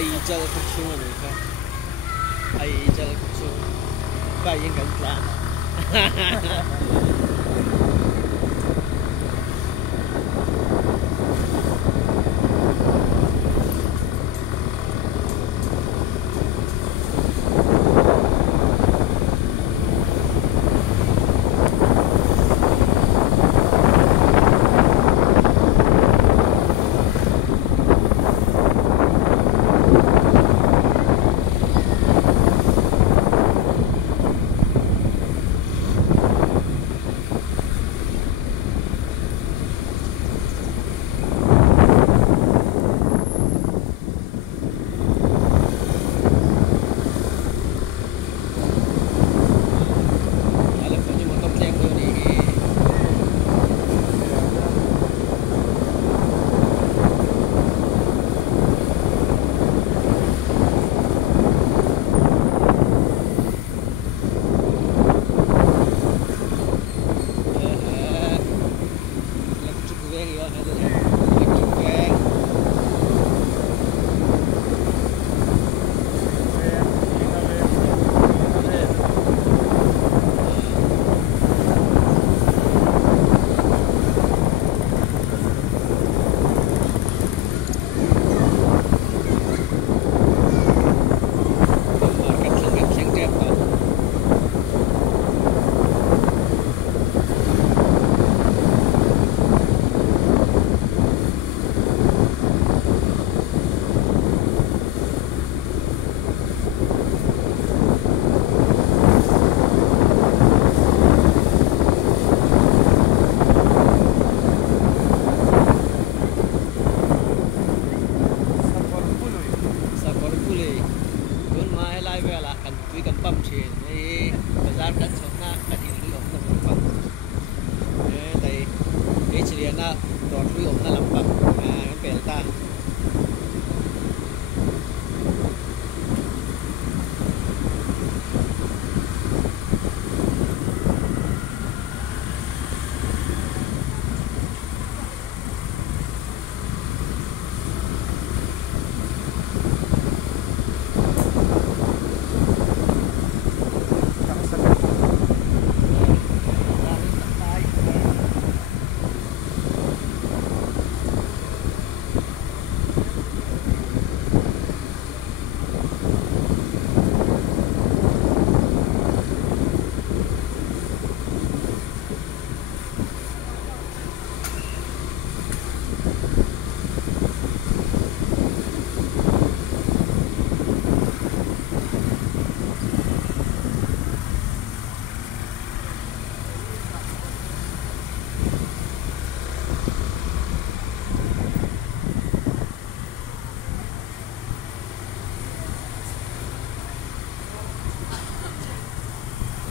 ai chal khut chu ni kha ai chal khut chu ba yin kan tla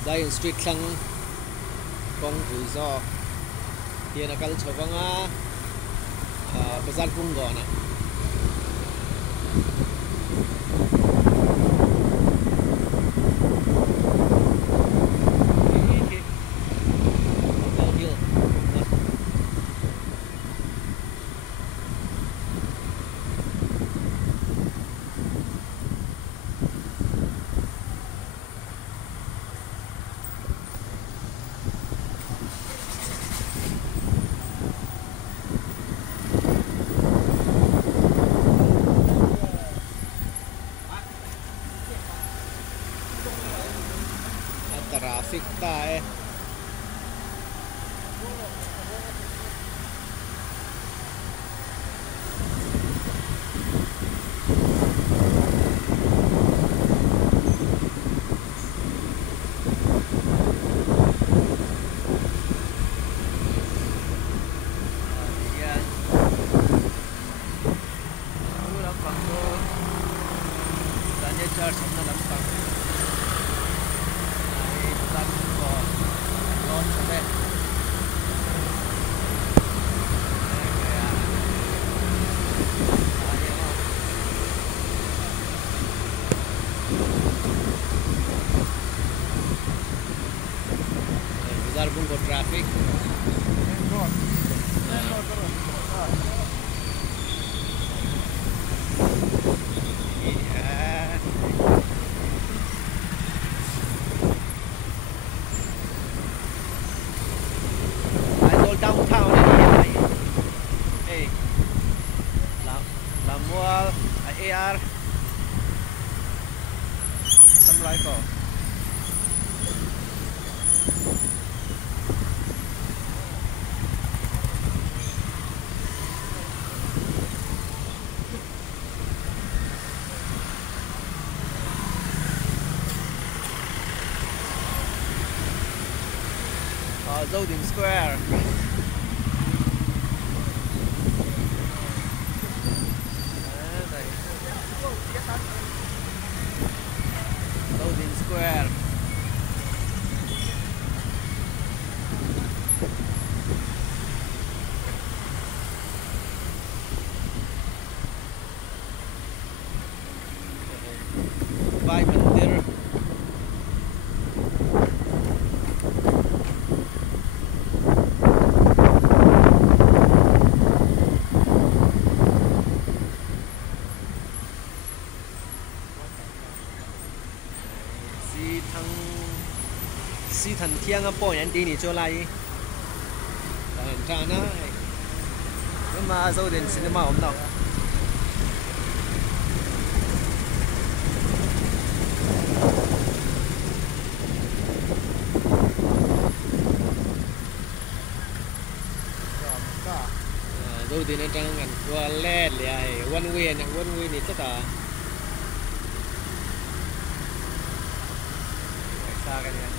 Zion Street Klang Kong Rủi Ro hiện là cái chỗ con bazar cung gòn ạ. Traffic tayo. Ayan. Ulang pangko. Danya charge na lang pang. Ay, tago ko. downtown này. Hey, làm wall AR. Some rifle. Zodin Square. Zodin Square. Vai Mandir. Si thần thiêng á, bỏ nhắn đi nỉ cho lại. Thần ra nó. Nhưng mà dâu đến cinema ổn đâu. Dâu đến anh trang ngàn qua led lại, one way nỉ tất cả. Xa cái này.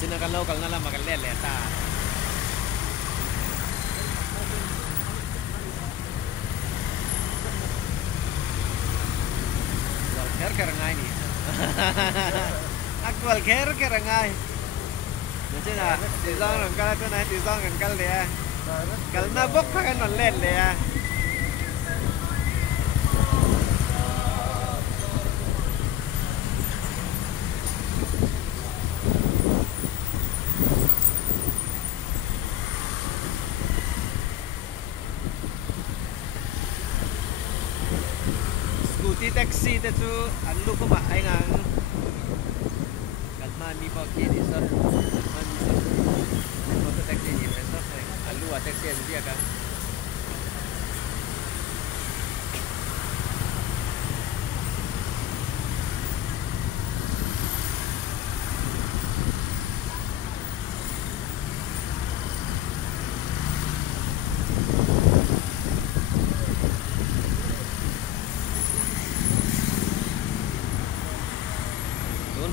Sino kan local na lang makaleleta. Walker karangai ni. Ak walker karangai. Nanti na design ang kala tu na design ang kal dia. Kal na bok pa kan online dia. Di taxi itu anu ko ba ay ngang kalman ni pa kini sir kalman ni sir motor taxi ni sir alu a taxi dia kan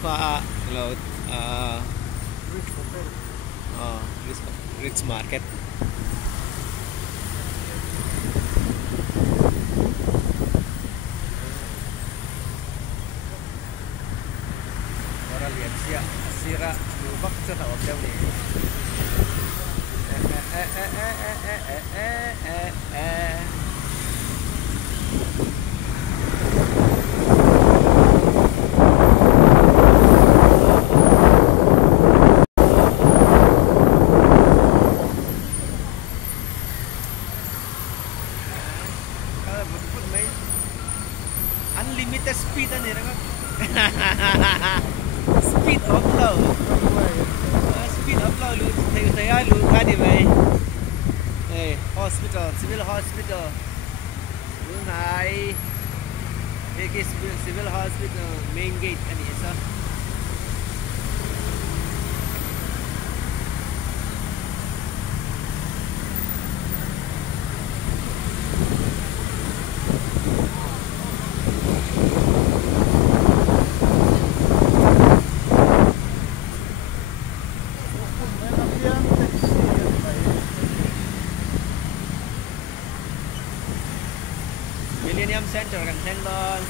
pa lo Rich Market. Orang lihat sira lubak setawak jauh nih. Unlimited speed ani kan. Speed upload. Speed upload lu saya lu kan ni mai. Hospital, civil hospital. Lu nai. Civil hospital main gate ani sa. Millennium Center kan thang don.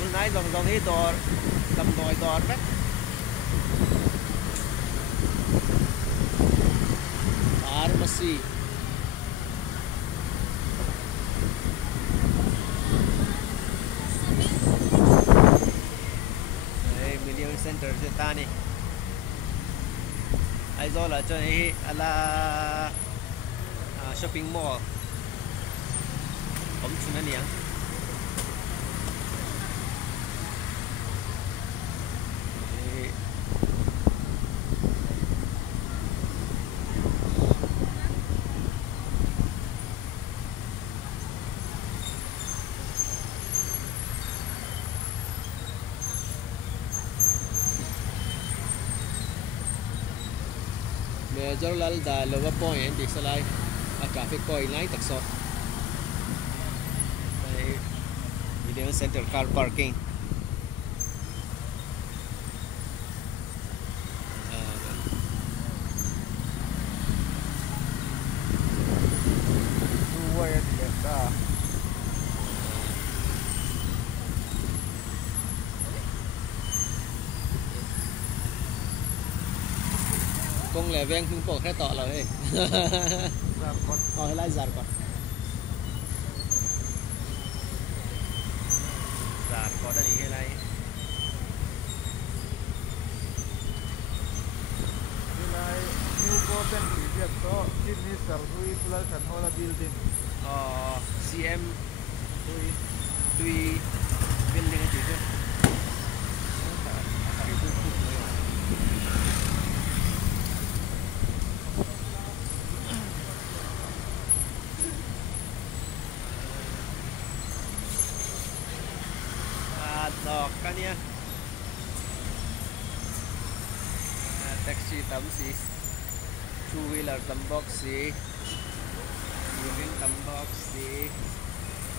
Bữa nay dòng hết đò tầm ngồi đò đấy. Pharmacy. center trên ta nè ai do là cho này là shopping mall ống chung anh nhỉ Medyo lalda lower point di salay traffic point line takso ay Medium Center car parking công lẻ ven hưng bộ khai tọ là đây lại giặt còn giặt có đây như này new golden project to Sydney Sarhui Pulau Sanhola building CM tuy building cái gì chứ đọc cái nha taxi tấm xí two wheeler tấm box xí moving tấm box xí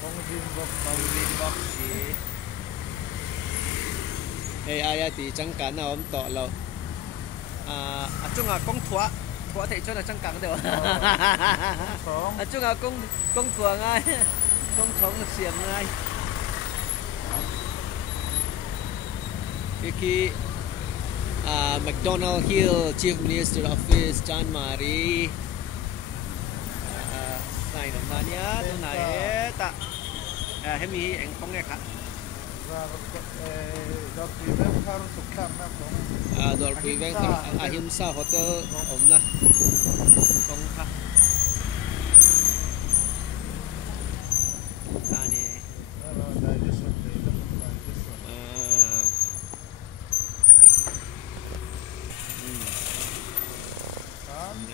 phong viên box xí đây ai thì chẳng cản nào ông tọ lầu chung là công thua thì cho là chẳng cản được chung là công thua ngay công thắng xiềng ngay Kiki McDonald Hill Chief Minister Office John Mari này đồng ta nhớ chỗ này ta em mi anh không nghe cả đợt quý ven hiểm sa hotel ổn na không khác ta nè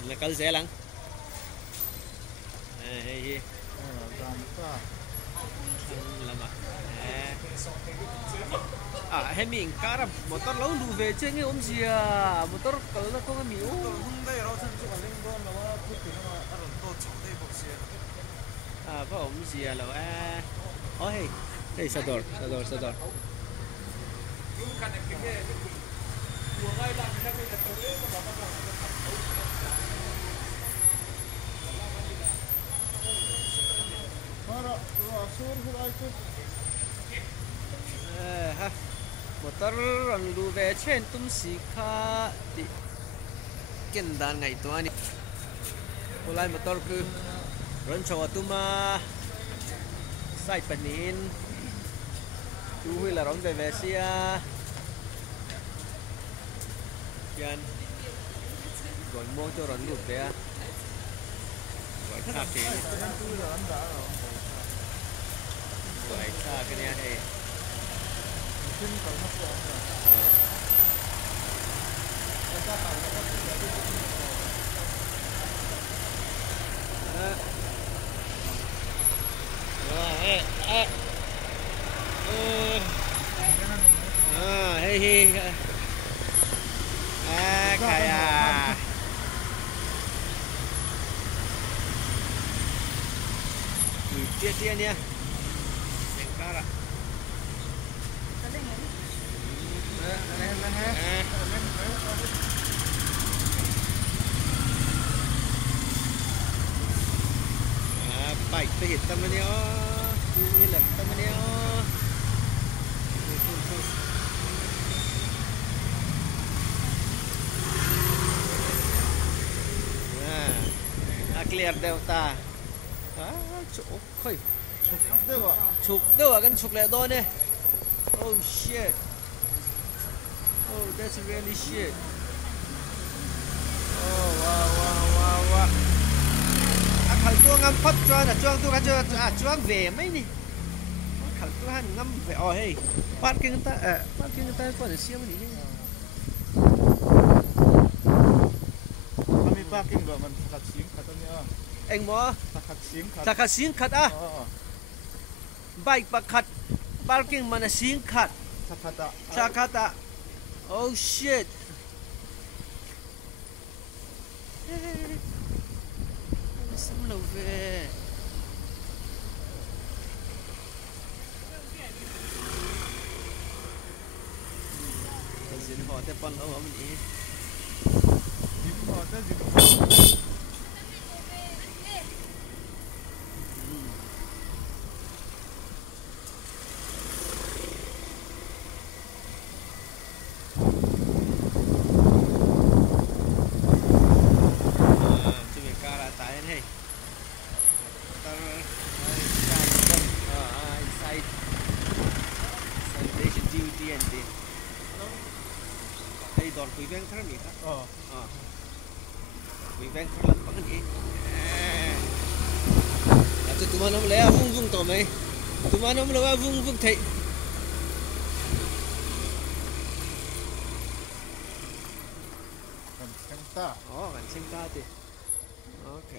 là cái dễ lắm hay mình cá ra motor lâu lù về trên cái ôm gì motor cỡ nó không có miếu có ôm gì là ôi hey sador motor run lu về trên tum xì kha đi kiến đàn ngày tuần này cô lại motor cứ run cho tum sai panin chú huy là rong về xia gian gọi mua cho run lụt đấy gọi khác thì gọi xa cái này thì kayak dia nih ya Sengkara baik terhit teman yo ini lah teman yo clear delta chỗ khơi chụp đâu à cái chụp lại đôi nè oh shit Oh, that's really shit. Oh, wow, wow, wow, wow. Khẩu tua ngâm phất cho là chuang tua cho chuang về mấy nè. Khẩu tua han ngâm về hey. Parking ta có là siêu nè. Kami parking rồi mình thật xíu thật nữa. Anh mo thật xíu khát à. Bike bạc khát parking mana xíu khát. Sakata. Oh shit. Sắm lâu về. Xin họ tới pan lâu ông nhỉ. Dính họ tới dính. Đây đòn quỷ ven thằng này đó. Quỷ ven thằng lắm bằng cái gì? Tụi mình không lẽ vung vung tàu mày. Tụi mình không lẽ vung vung thị. Cảnh ta. Cảnh ta thì. Ok.